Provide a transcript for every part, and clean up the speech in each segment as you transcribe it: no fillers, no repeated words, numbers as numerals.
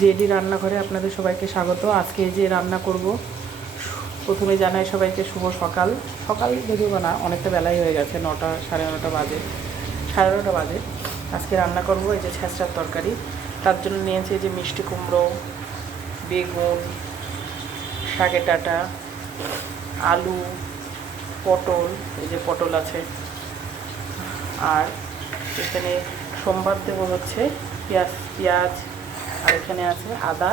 JD রান্নাঘরে আপনাদের সবাইকে স্বাগত। আজকে যে রান্না করব, প্রথমে জানাই সবাইকে শুভ সকাল। সকাল যদিও না, অনেকটা বেলাই হয়ে গেছে, 9টা সাড়ে 9টা বাজে, সাড়ে 9টা বাজে। আজকে রান্না করব এই যে ছেঁচড়ার তরকারি। তার জন্য নিয়েছি যে মিষ্টি কুমড়ো, বেগুন, শাকের ডাঁটা, আলু, পটল, এই যে পটল আছে, আর এখানে সোমবার দেবো হচ্ছে পেঁয়াজ, আর এখানে আছে আদা,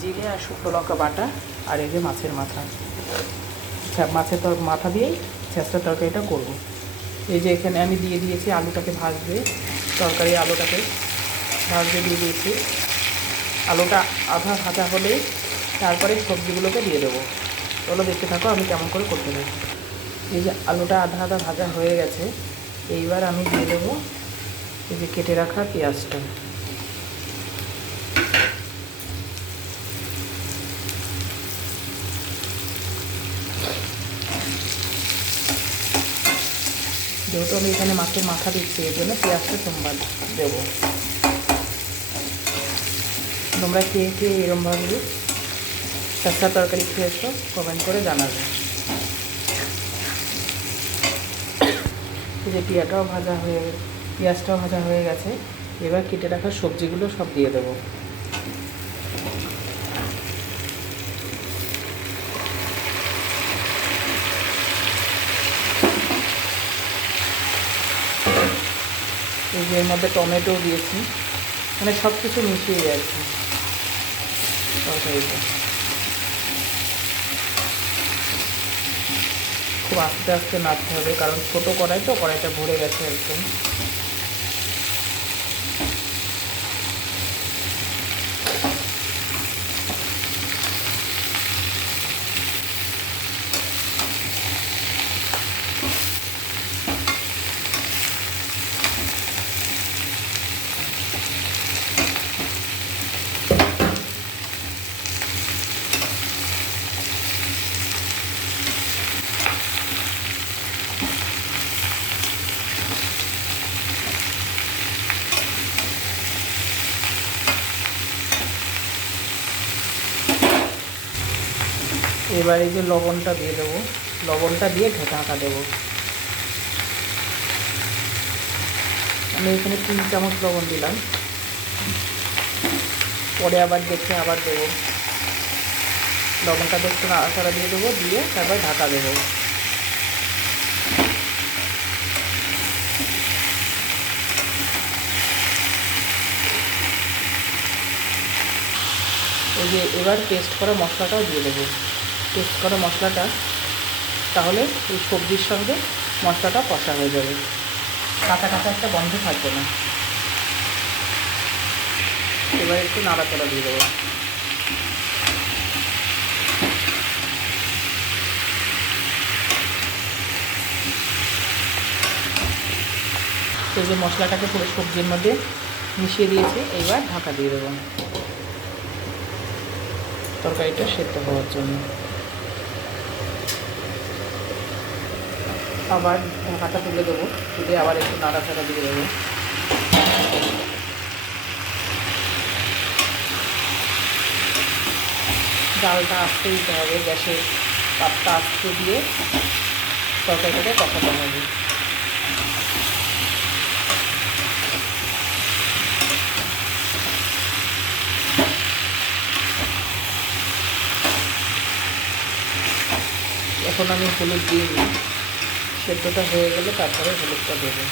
জিরে আর শুকনো লঙ্কা বাটা, আর এই যে মাছের মাথা। মাছের মাথা দিয়েই ছেঁচড়ার তরকারিটা করবো। এই যে এখানে আমি দিয়ে দিয়েছি আলুটাকে ভাজবে, তরকারি আলুটাকে ভাজতে দিয়ে দিয়েছি। আলুটা আধা ভাজা হলেই তারপরে সবজিগুলোকে দিয়ে দেবো। চলো দেখতে থাকো আমি কেমন করে করতে পারি। এই যে আলুটা আধা ভাজা হয়ে গেছে, এইবার আমি দিয়ে দেবো এই যে কেটে রাখা পেঁয়াজটা। যেহেতু আমি এখানে মাছের মাথা দিচ্ছি, এই জন্য পেঁয়াজটা সোমবার দেবো। তোমরা কে এরমভাবে ছেঁচড়া তরকারি খেয়েছো কমেন্ট করে জানাবে। এই যে পেঁয়াজটাও ভাজা হয়ে গেছে, এবার কেটে রাখা সবজিগুলো সব দিয়ে দেবো। এই যে এর মধ্যে টমেটো দিয়েছি, মানে সব কিছু মিশিয়ে আর কি তরকারিটা। খুব আস্তে আস্তে নাড়তে হবে, কারণ ছোটো কড়াই তো, কড়াইটা ভরে গেছে একদম। এবার এই যে লবণটা দিয়ে দেবো, লবণটা দিয়ে ঢাকা দেবো। আমি এখানে 3 চামচ লবণ দিলাম, পরে আবার দেখে আবার দেবো। লবণটা একটু নাড়াচাড়া দিয়ে দেবো, দিয়ে তারপর ঢাকা দেবো। এই যে এবার পেস্ট করা মশলাটাও দিয়ে দেবো। পেস্ট করা মশলাটা, তাহলে এই সবজির সঙ্গে মশলাটা কষা হয়ে যাবে, কাঁচা একটা গন্ধ থাকবে না। এবার একটু নাড়াচাড়া দিয়ে দেবো। এই যে মশলাটাকে পুরো সবজির মধ্যে মিশিয়ে দিয়েছি, এইবার ঢাকা দিয়ে দেবো তরকারিটা সেদ্ধ হওয়ার জন্য। আবার ঢাকাটা তুলে দেবো, তুলে আবার একটু নাড়াচাড়া দিয়ে দেবো। ডালটা আস্তে দিতে হবে, গ্যাসের তাপটা আস্তে দিয়ে তরকারিটাকে কষাতে হবে। এখন আমি হলুদ দিয়ে দিই, সেদ্ধটা হয়ে গেলে তারপরে হলুদটা দেবো।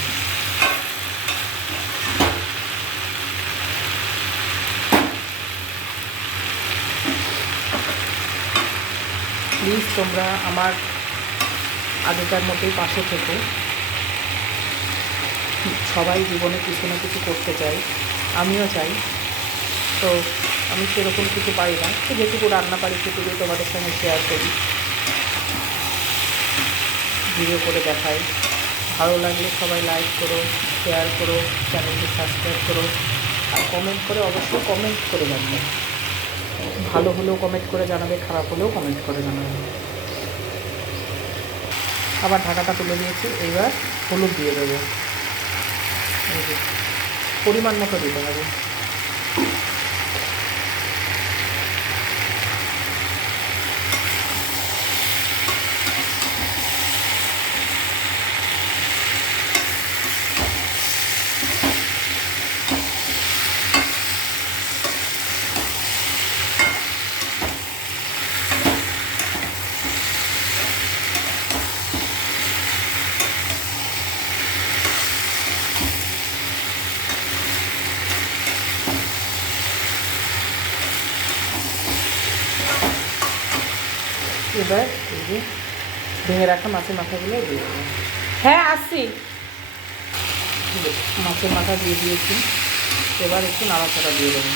প্লিজ তোমরা আমার আগেকার মতোই পাশে থেকো। সবাই জীবনে কিছু না কিছু করতে চাই, আমিও চাই। তো আমি সেরকম কিছু পারি না, তো যেটুকু রান্না পারি সেটুকুই তোমাদের সঙ্গে শেয়ার করি, ভিডিও করে দেখাই। ভালো লাগলে সবাই লাইক করো, শেয়ার করো, চ্যানেলটি সাবস্ক্রাইব করো, আর কমেন্ট করে অবশ্যই কমেন্ট করে জানাবে। ভালো হলেও কমেন্ট করে জানাবে, খারাপ হলেও কমেন্ট করে জানাবে। আবার ঢাকাটা তুলে দিয়েছি, এইবার হলুদ দিয়ে দেবো। পরিমাণ মতো দিতে হবে। এবার এই যে ভেঙে রাখা মাছের মাথাগুলো দিয়ে দেবো। হ্যাঁ আসছি। মাছের মাথা দিয়ে দিয়েছি, এবার একটু নাড়াচাড়া দিয়ে দেবো।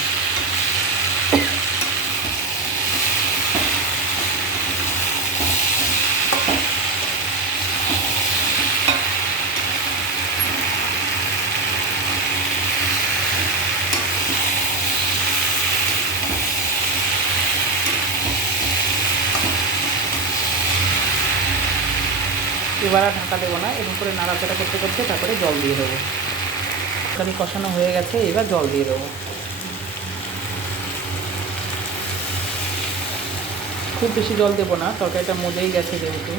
এবার আর ঢাকা দেবো না, এরকম করে নাড়াচাড়া করতে করতে তারপরে জল দিয়ে দেবো। তরকারি কষানো হয়ে গেছে, এবার জল দিয়ে দেবো। খুব বেশি জল দেবো না, তরকারিটা মজেই গেছে যেহেতু।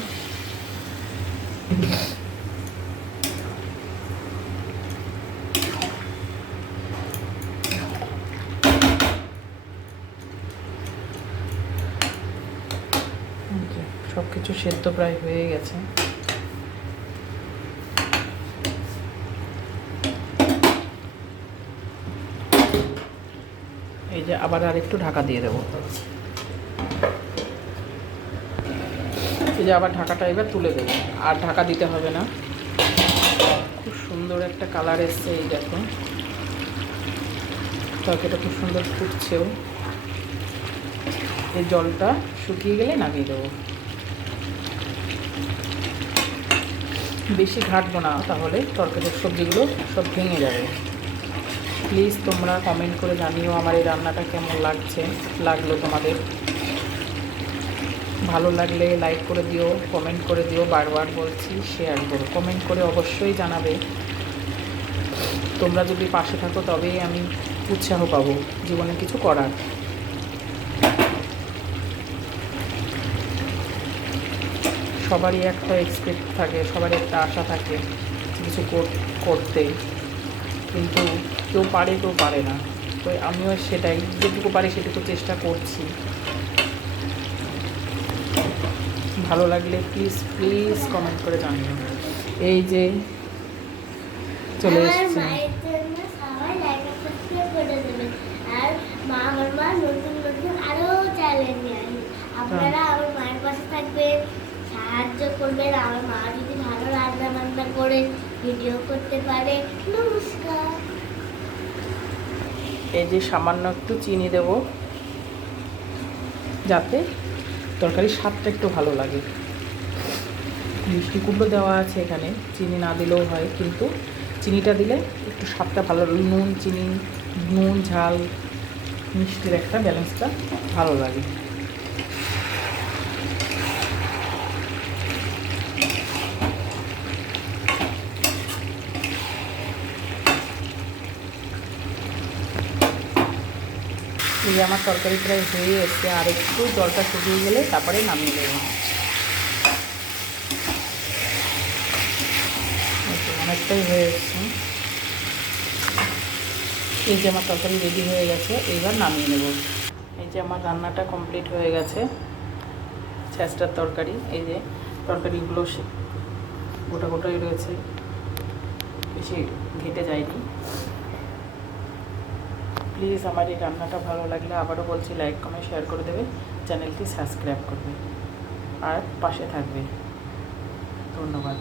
সব কিছু সেদ্ধ প্রায় হয়ে গেছে। এই যে আবার আর একটু ঢাকা দিয়ে দেবো। এই যে আবার ঢাকাটা এবার তুলে দেবো, আর ঢাকা দিতে হবে না। খুব সুন্দর একটা কালার এসছে, এই দেখো তরকারিটা খুব সুন্দর ফুটছেও। এই জলটা শুকিয়ে গেলে নামিয়ে দেবো। বেশি ঘাটবো না, তাহলে তরকারির সবজিগুলো সব ভেঙে যাবে। প্লিজ তোমরা কমেন্ট করে জানিও আমার এই রান্নাটা কেমন লাগলো তোমাদের। ভালো লাগলে লাইক করে দিও, কমেন্ট করে দিও, বারবার বলছি শেয়ার করো, কমেন্ট করে অবশ্যই জানাবে। তোমরা যদি পাশে থাকো তবেই আমি উৎসাহ পাবো জীবনে কিছু করার। সবারই একটা এক্সপেক্ট থাকে, সবারই একটা আশা থাকে কিছু করতে, কিন্তু কেউ পারে কেউ পারে না। তো আমিও সেটাই, যেটুকু পারি সেটুকু চেষ্টা করছি। ভালো লাগলে প্লিজ প্লিজ কমেন্ট করে জানিও। এই যে চলে এসেছি। আপনারা আমার মায়ের পাশে থাকবেন, সাহায্য করবেন। আমার মা যদি ভালো রান্না বান্না করে ভিডিও করতে পারে। নমস্কার। এই যে সামান্য একটু চিনি দেব, যাতে তরকারির স্বাদটা একটু ভালো লাগে। মিষ্টি কুমড়ো দেওয়া আছে এখানে, চিনি না দিলেও হয়, কিন্তু চিনিটা দিলে একটু স্বাদটা ভালো, নুন চিনি, নুন ঝাল মিষ্টির একটা ব্যালেন্সটা ভালো লাগে। এই যে আমার তরকারি প্রায় হয়ে এসছে, আর একটু জলটা শুকিয়ে গেলে তারপরে নামিয়ে দেবো। অনেকটাই হয়ে এসছে। এই যে আমার তরকারি রেডি হয়ে গেছে, এইবার নামিয়ে নেব। এই যে আমার রান্নাটা কমপ্লিট হয়ে গেছে, ছ্যাঁচড়ার তরকারি। এই যে তরকারিগুলো গোটা গোটাই রয়েছে, বেশি ঘেটে যায়নি। প্লিজ আমার এই রান্নাটা ভালো লাগলে আবারও বলছি লাইক কমেন্ট শেয়ার করে দেবে, চ্যানেলটি সাবস্ক্রাইব করবে আর পাশে থাকবে। ধন্যবাদ।